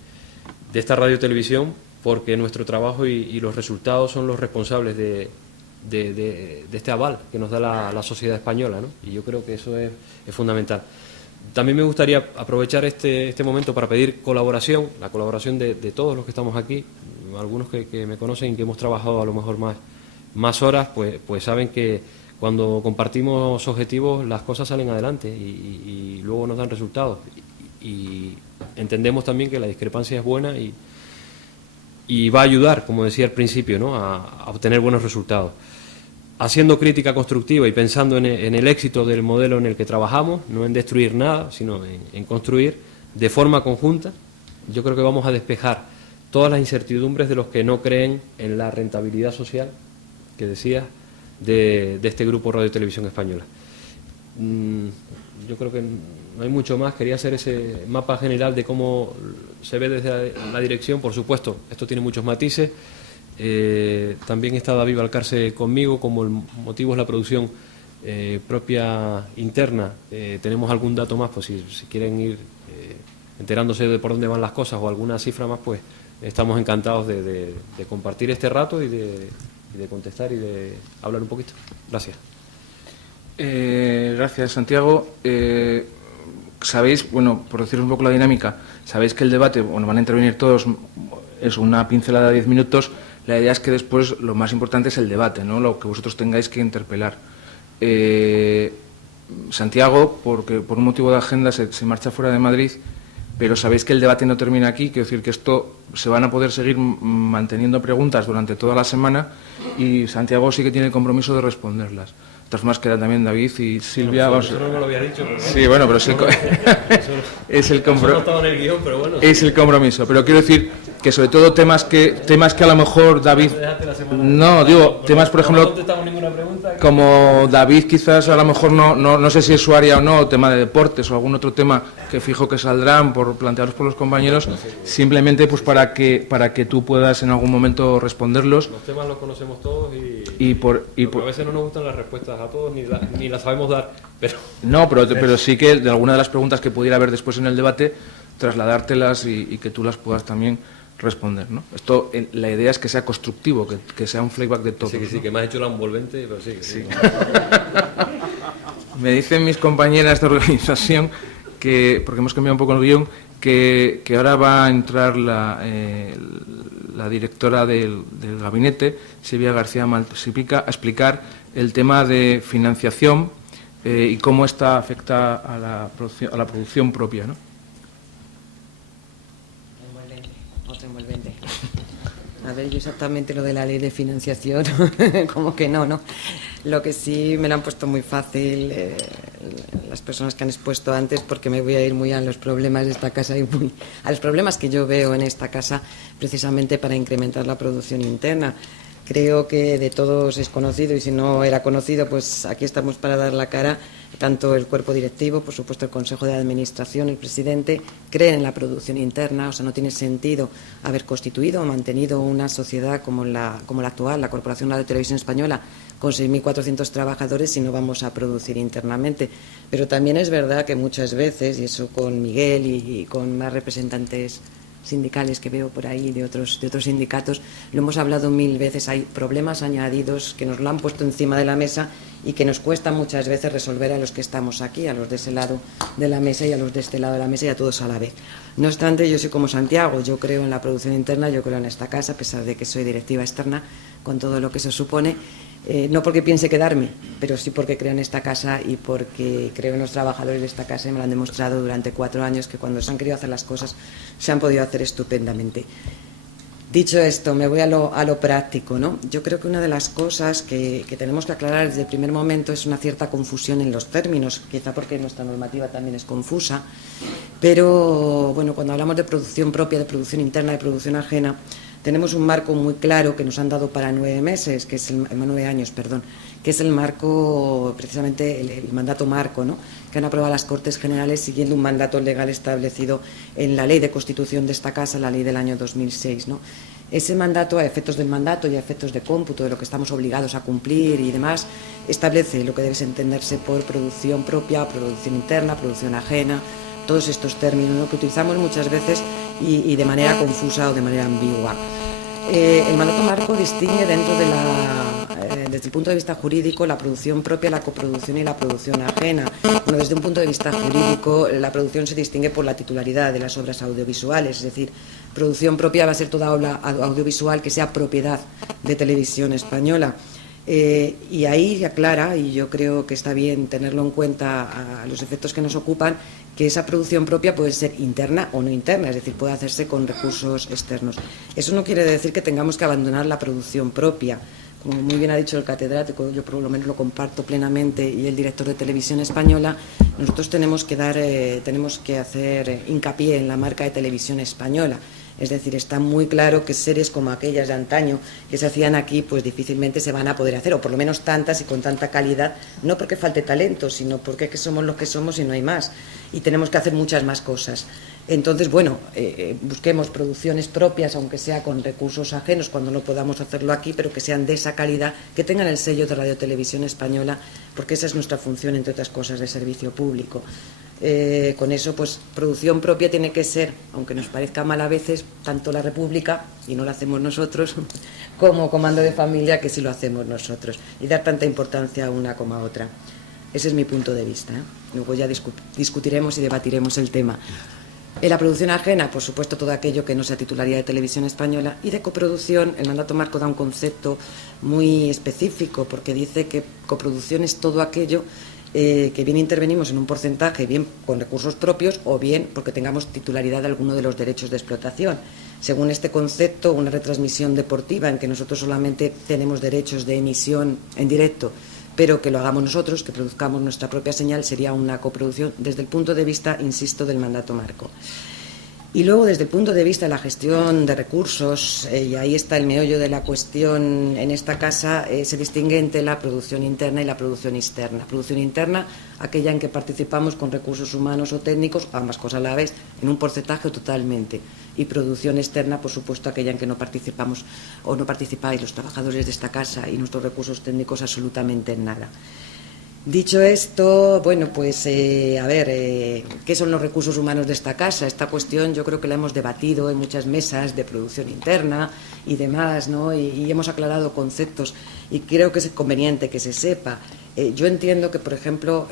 esta radio televisión, porque nuestro trabajo y los resultados son los responsables de este aval que nos da la sociedad española, ¿no? Y yo creo que eso es fundamental. También me gustaría aprovechar este momento para pedir colaboración, la colaboración de todos los que estamos aquí. Algunos que me conocen y que hemos trabajado a lo mejor más horas, pues saben que cuando compartimos objetivos las cosas salen adelante y luego nos dan resultados. Y entendemos también que la discrepancia es buena y va a ayudar, como decía al principio, ¿no? a obtener buenos resultados. Haciendo crítica constructiva y pensando en el éxito del modelo en el que trabajamos, no en destruir nada, sino en construir de forma conjunta, yo creo que vamos a despejar todas las incertidumbres de los que no creen en la rentabilidad social, que decía, de este grupo Radio Televisión Española. Yo creo que no hay mucho más. Quería hacer ese mapa general de cómo se ve desde la dirección. Por supuesto, esto tiene muchos matices. También está David Valcarce conmigo, como el motivo es la producción propia interna. Tenemos algún dato más, pues si quieren ir enterándose de por dónde van las cosas o alguna cifra más, pues estamos encantados de compartir este rato y de contestar y de hablar un poquito. Gracias. Gracias, Santiago. Sabéis, bueno, por decir un poco la dinámica, sabéis que el debate, bueno, van a intervenir todos, es una pincelada de 10 minutos. La idea es que después lo más importante es el debate, ¿no? Lo que vosotros tengáis que interpelar. Santiago, porque por un motivo de agenda se marcha fuera de Madrid, pero sabéis que el debate no termina aquí. Quiero decir que esto se van a poder seguir manteniendo preguntas durante toda la semana, y Santiago sí que tiene el compromiso de responderlas. De todas formas, quedan también David y Silvia. No, eso no me lo había dicho. Pero sí, bueno, pero es el compromiso. No estaba en el guión, pero bueno. Es el compromiso. Pero quiero decir que sobre todo temas que a lo mejor David, no, digo, temas por ejemplo, como David quizás a lo mejor no sé si es su área o no, tema de deportes o algún otro tema que fijo que saldrán por planteados por los compañeros, simplemente pues para que tú puedas en algún momento responderlos. Los temas los conocemos todos y a veces no nos gustan las respuestas a todos ni las sabemos dar, pero... No, pero sí que de alguna de las preguntas que pudiera haber después en el debate, trasladártelas y que tú las puedas también responder, ¿no? Esto, la idea es que sea constructivo, que sea un feedback de todos. Sí, ¿no? que me has hecho la envolvente, pero sí. Me dicen mis compañeras de organización que, porque hemos cambiado un poco el guión, que ahora va a entrar la directora del gabinete, Silvia García Malpica, a explicar el tema de financiación y cómo esta afecta a la producción propia, ¿no? Envolvente. A ver, yo exactamente lo de la ley de financiación, como que no. Lo que sí me lo han puesto muy fácil las personas que han expuesto antes, porque me voy a ir muy a los problemas de esta casa y a los problemas que yo veo en esta casa, precisamente para incrementar la producción interna. Creo que de todos es conocido, y si no era conocido, pues aquí estamos para dar la cara. Tanto el cuerpo directivo, por supuesto el Consejo de Administración, el presidente, creen en la producción interna. O sea, no tiene sentido haber constituido o mantenido una sociedad como la actual, la Corporación Radio Televisión Española, con 6.400 trabajadores, si no vamos a producir internamente. Pero también es verdad que muchas veces, y eso con Miguel y con más representantes sindicales que veo por ahí de otros sindicatos, lo hemos hablado 1000 veces, hay problemas añadidos que nos lo han puesto encima de la mesa y que nos cuesta muchas veces resolver a los que estamos aquí, a los de ese lado de la mesa y a los de este lado de la mesa y a todos a la vez. No obstante, yo soy como Santiago, yo creo en la producción interna, yo creo en esta casa, a pesar de que soy directiva externa, con todo lo que eso supone. No porque piense quedarme, pero sí porque creo en esta casa y porque creo en los trabajadores de esta casa, y me lo han demostrado durante 4 años, que cuando se han querido hacer las cosas se han podido hacer estupendamente. Dicho esto, me voy a lo práctico, ¿no? Yo creo que una de las cosas que tenemos que aclarar desde el primer momento es una cierta confusión en los términos, quizá porque nuestra normativa también es confusa, pero bueno, cuando hablamos de producción propia, de producción interna, de producción ajena, tenemos un marco muy claro que nos han dado para 9 meses, que es 9 años, perdón, que es el marco, precisamente el mandato marco, ¿no?, que han aprobado las Cortes Generales siguiendo un mandato legal establecido en la Ley de Constitución de esta Casa, la Ley del año 2006, ¿no? Ese mandato, a efectos del mandato y a efectos de cómputo de lo que estamos obligados a cumplir y demás, establece lo que debe entenderse por producción propia, producción interna, producción ajena, todos estos términos, ¿no?, que utilizamos muchas veces y de manera confusa o de manera ambigua. El mandato marco distingue desde el punto de vista jurídico, la producción propia, la coproducción y la producción ajena. Bueno, desde un punto de vista jurídico, la producción se distingue por la titularidad de las obras audiovisuales, es decir, producción propia va a ser toda obra audiovisual que sea propiedad de Televisión Española. Y ahí se aclara, y yo creo que está bien tenerlo en cuenta a los efectos que nos ocupan, que esa producción propia puede ser interna o no interna, es decir, puede hacerse con recursos externos. Eso no quiere decir que tengamos que abandonar la producción propia. Como muy bien ha dicho el catedrático, yo por lo menos lo comparto plenamente, y el director de Televisión Española, nosotros tenemos que hacer hincapié en la marca de Televisión Española. Es decir, está muy claro que series como aquellas de antaño que se hacían aquí, pues difícilmente se van a poder hacer, o por lo menos tantas y con tanta calidad, no porque falte talento, sino porque es que somos los que somos y no hay más, y tenemos que hacer muchas más cosas. Entonces, bueno, busquemos producciones propias, aunque sea con recursos ajenos, cuando no podamos hacerlo aquí, pero que sean de esa calidad, que tengan el sello de Radio Televisión Española, porque esa es nuestra función, entre otras cosas, de servicio público. Con eso, pues producción propia tiene que ser, aunque nos parezca mal a veces, tanto la República, y no lo hacemos nosotros, como Comando de Familia, que sí lo hacemos nosotros, y dar tanta importancia a una como a otra. Ese es mi punto de vista, ¿eh? Luego ya discutiremos y debatiremos el tema. En la producción ajena, por supuesto, todo aquello que no sea titularidad de Televisión Española, y de coproducción, el mandato marco da un concepto muy específico, porque dice que coproducción es todo aquello que bien intervenimos en un porcentaje, bien con recursos propios o bien porque tengamos titularidad de alguno de los derechos de explotación. Según este concepto, una retransmisión deportiva en que nosotros solamente tenemos derechos de emisión en directo, pero que lo hagamos nosotros, que produzcamos nuestra propia señal, sería una coproducción desde el punto de vista, insisto, del mandato marco. Y luego, desde el punto de vista de la gestión de recursos, y ahí está el meollo de la cuestión en esta casa, se distingue entre la producción interna y la producción externa. Producción interna, aquella en que participamos con recursos humanos o técnicos, ambas cosas a la vez, en un porcentaje totalmente. Y producción externa, por supuesto, aquella en que no participamos o no participáis los trabajadores de esta casa y nuestros recursos técnicos absolutamente en nada. Dicho esto, bueno, pues a ver, ¿qué son los recursos humanos de esta casa? Esta cuestión yo creo que la hemos debatido en muchas mesas de producción interna y demás, ¿no? Y hemos aclarado conceptos y creo que es conveniente que se sepa. Yo entiendo que, por ejemplo,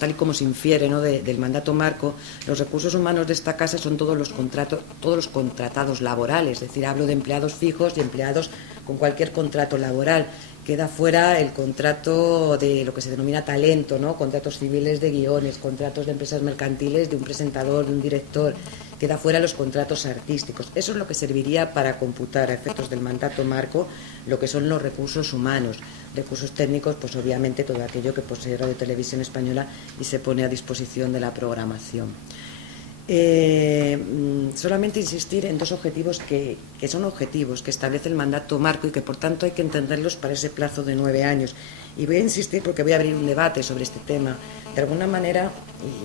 tal y como se infiere, ¿no?, del mandato marco, los recursos humanos de esta casa son todos los contratados laborales, es decir, hablo de empleados fijos y empleados con cualquier contrato laboral. Queda fuera el contrato de lo que se denomina talento, ¿no? Contratos civiles de guiones, contratos de empresas mercantiles, de un presentador, de un director. Queda fuera los contratos artísticos. Eso es lo que serviría para computar a efectos del mandato marco lo que son los recursos humanos. Recursos técnicos, pues obviamente todo aquello que posee Radio Televisión Española y se pone a disposición de la programación. Solamente insistir en dos objetivos que son objetivos que establece el mandato marco y que por tanto hay que entenderlos para ese plazo de 9 años. Y voy a insistir porque voy a abrir un debate sobre este tema. De alguna manera,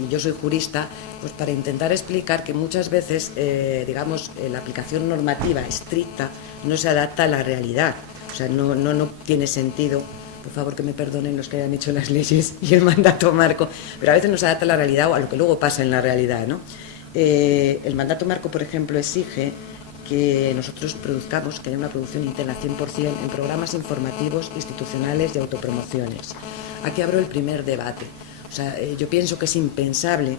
y yo soy jurista, pues para intentar explicar que muchas veces, la aplicación normativa estricta no se adapta a la realidad. O sea, no tiene sentido. Por favor, que me perdonen los que hayan hecho las leyes y el mandato marco, pero a veces no se adapta a la realidad o a lo que luego pasa en la realidad, ¿no? El mandato marco, por ejemplo, exige que nosotros produzcamos, que haya una producción interna 100% en programas informativos, institucionales y autopromociones. Aquí abro el primer debate. O sea, yo pienso que es impensable,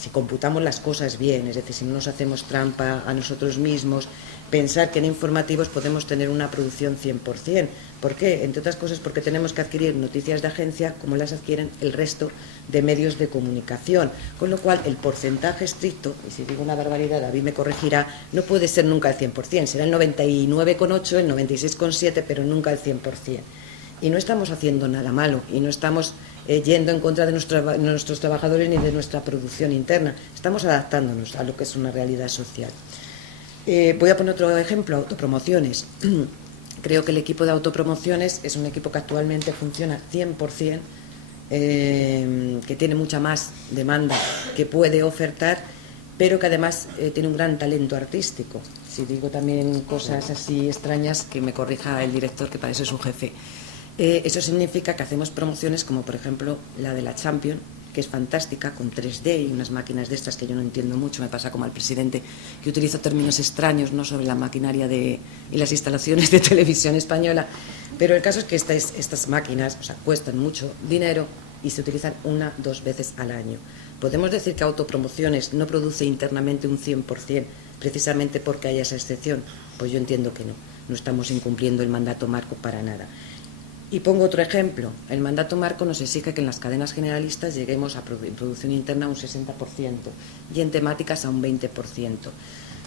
si computamos las cosas bien, es decir, si no nos hacemos trampa a nosotros mismos, pensar que en informativos podemos tener una producción 100%. ¿Por qué? Entre otras cosas porque tenemos que adquirir noticias de agencia como las adquieren el resto de medios de comunicación. Con lo cual, el porcentaje estricto, y si digo una barbaridad, David me corregirá, no puede ser nunca el 100%. Será el 99,8, el 96,7, pero nunca el 100%. Y no estamos haciendo nada malo y no estamos yendo en contra de nuestros trabajadores ni de nuestra producción interna. Estamos adaptándonos a lo que es una realidad social. Voy a poner otro ejemplo, autopromociones. Creo que el equipo de autopromociones es un equipo que actualmente funciona 100%, que tiene mucha más demanda que puede ofertar, pero que además tiene un gran talento artístico. Si digo también cosas así extrañas, que me corrija el director, que para eso es un jefe. Eso significa que hacemos promociones como, por ejemplo, la de la Champions, que es fantástica, con 3D y unas máquinas de estas que yo no entiendo mucho. Me pasa como al presidente, que utiliza términos extraños, ¿no?, sobre la maquinaria y las instalaciones de Televisión Española. Pero el caso es que estas máquinas, o sea, cuestan mucho dinero y se utilizan 1-2 veces al año. ¿Podemos decir que autopromociones no produce internamente un 100% precisamente porque haya esa excepción? Pues yo entiendo que no. No estamos incumpliendo el mandato marco para nada. Y pongo otro ejemplo. El mandato marco nos exige que en las cadenas generalistas lleguemos a producción interna a un 60% y en temáticas a un 20%.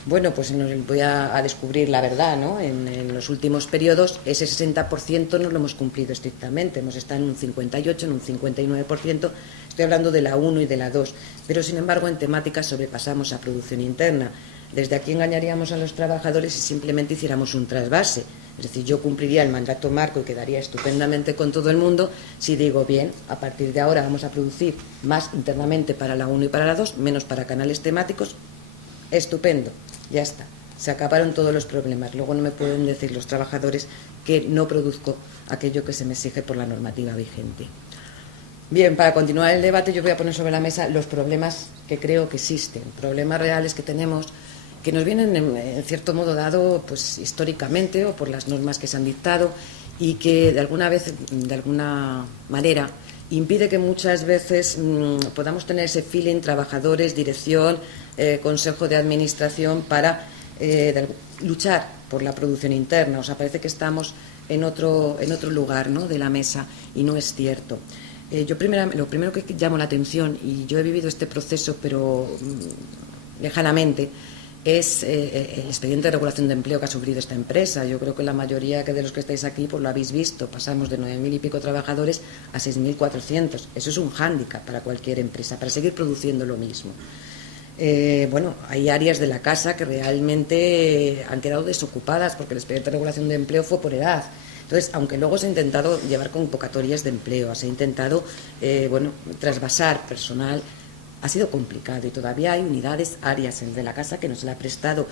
Bueno, pues voy a descubrir la verdad, ¿no? En los últimos periodos ese 60% no lo hemos cumplido estrictamente. Hemos estado en un 58%, en un 59%. Estoy hablando de la 1 y de la 2. Pero, sin embargo, en temáticas sobrepasamos a producción interna. Desde aquí engañaríamos a los trabajadores si simplemente hiciéramos un trasvase. Es decir, yo cumpliría el mandato marco y quedaría estupendamente con todo el mundo si digo, bien, a partir de ahora vamos a producir más internamente para la 1 y para la 2, menos para canales temáticos. Estupendo, ya está. Se acabaron todos los problemas. Luego no me pueden decir los trabajadores que no produzco aquello que se me exige por la normativa vigente. Bien, para continuar el debate yo voy a poner sobre la mesa los problemas que creo que existen, problemas reales que tenemos, que nos vienen en cierto modo dado pues históricamente o por las normas que se han dictado y que de alguna manera impide que muchas veces podamos tener ese feeling, trabajadores, dirección, consejo de administración para luchar por la producción interna. O sea, parece que estamos en otro lugar, ¿no?, de la mesa y no es cierto. Lo primero que llamo la atención, y yo he vivido este proceso pero lejanamente, es el expediente de regulación de empleo que ha sufrido esta empresa. Yo creo que la mayoría de los que estáis aquí pues lo habéis visto. Pasamos de 9.000 y pico trabajadores a 6.400. Eso es un hándicap para cualquier empresa, para seguir produciendo lo mismo. Bueno, hay áreas de la casa que realmente han quedado desocupadas porque el expediente de regulación de empleo fue por edad. Entonces, aunque luego se ha intentado llevar convocatorias de empleo, se ha intentado trasvasar personal, ha sido complicado y todavía hay unidades, áreas de la casa que no se le ha prestado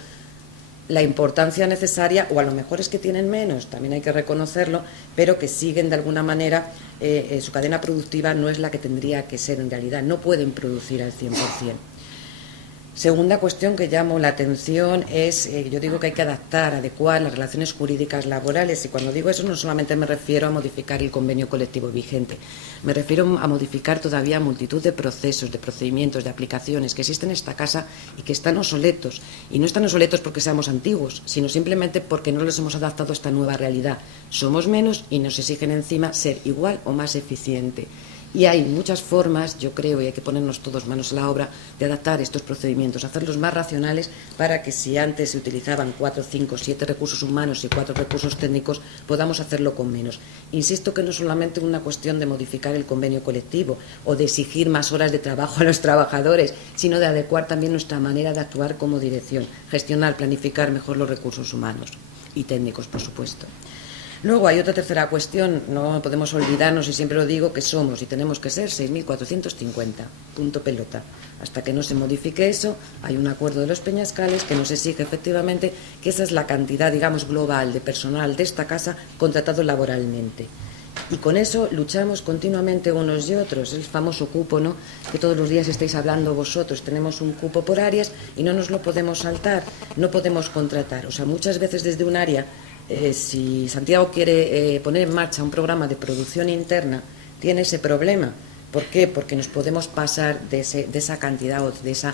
la importancia necesaria, o a lo mejor es que tienen menos, también hay que reconocerlo, pero que siguen de alguna manera, su cadena productiva no es la que tendría que ser en realidad, no pueden producir al 100%. Segunda cuestión que llamo la atención es, yo digo que hay que adaptar, adecuar las relaciones jurídicas laborales, y cuando digo eso no solamente me refiero a modificar el convenio colectivo vigente, me refiero a modificar todavía multitud de procesos, de procedimientos, de aplicaciones que existen en esta casa y que están obsoletos, y no están obsoletos porque seamos antiguos, sino simplemente porque no los hemos adaptado a esta nueva realidad. Somos menos y nos exigen encima ser igual o más eficiente. Y hay muchas formas, yo creo, y hay que ponernos todos manos a la obra, de adaptar estos procedimientos, hacerlos más racionales para que si antes se utilizaban 4, 5, 7 recursos humanos y 4 recursos técnicos, podamos hacerlo con menos. Insisto que no es solamente una cuestión de modificar el convenio colectivo o de exigir más horas de trabajo a los trabajadores, sino de adecuar también nuestra manera de actuar como dirección, gestionar, planificar mejor los recursos humanos y técnicos, por supuesto. Luego hay otra tercera cuestión, no podemos olvidarnos, y siempre lo digo, que somos y tenemos que ser 6.450, punto pelota. Hasta que no se modifique eso, hay un acuerdo de los Peñascales que nos exige efectivamente que esa es la cantidad, digamos, global de personal de esta casa contratado laboralmente. Y con eso luchamos continuamente unos y otros, el famoso cupo, ¿no?, que todos los días estáis hablando vosotros. Tenemos un cupo por áreas y no nos lo podemos saltar, no podemos contratar. O sea, muchas veces desde un área, si Santiago quiere poner en marcha un programa de producción interna, tiene ese problema. ¿Por qué? Porque nos podemos pasar de esa cantidad o de ese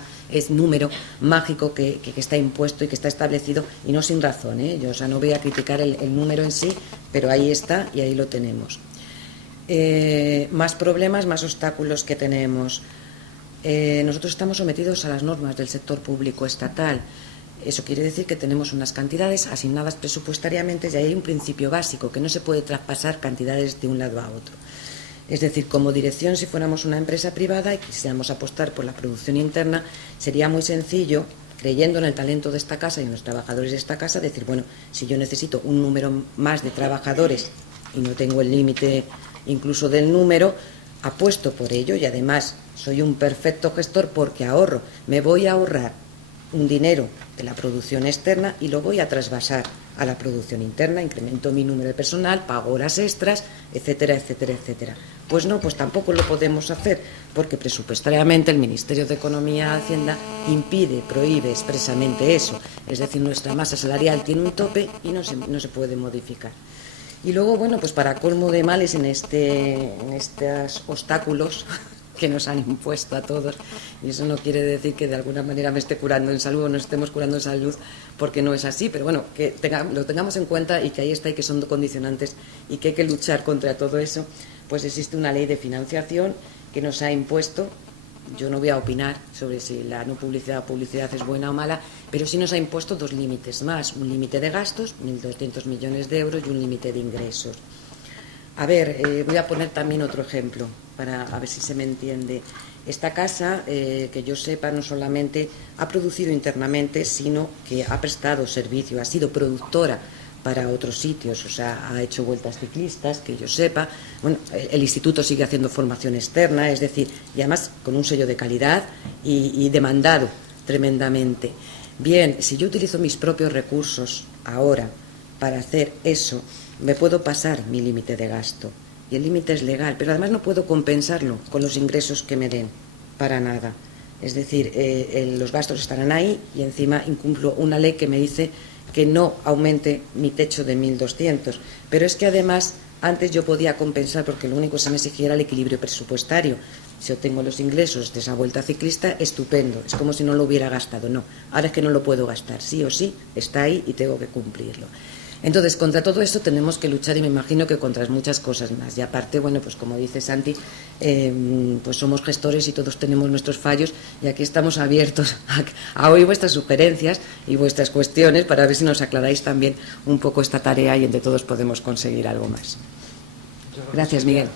número mágico que está impuesto y que está establecido, y no sin razón, ¿eh? Yo, o sea, no voy a criticar el número en sí, pero ahí está y ahí lo tenemos. Más problemas, más obstáculos que tenemos. Nosotros estamos sometidos a las normas del sector público estatal. Eso quiere decir que tenemos unas cantidades asignadas presupuestariamente y hay un principio básico, que no se puede traspasar cantidades de un lado a otro. Es decir, como dirección, si fuéramos una empresa privada y quisiéramos apostar por la producción interna, sería muy sencillo, creyendo en el talento de esta casa y en los trabajadores de esta casa, decir, bueno, si yo necesito un número más de trabajadores y no tengo el límite incluso del número, apuesto por ello y además soy un perfecto gestor porque ahorro, me voy a ahorrar un dinero de la producción externa y lo voy a trasvasar a la producción interna, incremento mi número de personal, pago horas extras, etcétera, etcétera, etcétera. Pues no, pues tampoco lo podemos hacer, porque presupuestariamente el Ministerio de Economía y Hacienda impide, prohíbe expresamente eso. Es decir, nuestra masa salarial tiene un tope y no se puede modificar. Y luego, bueno, pues para colmo de males en estos obstáculos que nos han impuesto a todos, y eso no quiere decir que de alguna manera me esté curando en salud o nos estemos curando en salud, porque no es así, pero bueno, que lo tengamos en cuenta y que ahí está y que son condicionantes y que hay que luchar contra todo eso. Pues existe una ley de financiación que nos ha impuesto, yo no voy a opinar sobre si la no publicidad o publicidad es buena o mala, pero sí nos ha impuesto dos límites más, un límite de gastos, 1.200 millones de euros, y un límite de ingresos. A ver, voy a poner también otro ejemplo para a ver si se me entiende. Esta casa, que yo sepa, no solamente ha producido internamente, sino que ha prestado servicio, ha sido productora para otros sitios, o sea, ha hecho vueltas ciclistas, que yo sepa. Bueno, el instituto sigue haciendo formación externa, es decir, y además con un sello de calidad y demandado tremendamente. Bien, si yo utilizo mis propios recursos ahora para hacer eso, me puedo pasar mi límite de gasto y el límite es legal, pero además no puedo compensarlo con los ingresos que me den, para nada. Es decir, los gastos estarán ahí y encima incumplo una ley que me dice que no aumente mi techo de 1.200, pero es que además antes yo podía compensar porque lo único que se me exigía era el equilibrio presupuestario. Si obtengo los ingresos de esa vuelta ciclista, estupendo, es como si no lo hubiera gastado. No, ahora es que no lo puedo gastar, sí o sí, está ahí y tengo que cumplirlo. Entonces, contra todo esto tenemos que luchar y me imagino que contra muchas cosas más. Y aparte, bueno, pues como dice Santi, pues somos gestores y todos tenemos nuestros fallos y aquí estamos abiertos a oír vuestras sugerencias y vuestras cuestiones para ver si nos aclaráis también un poco esta tarea y entre todos podemos conseguir algo más. Gracias, Miguel.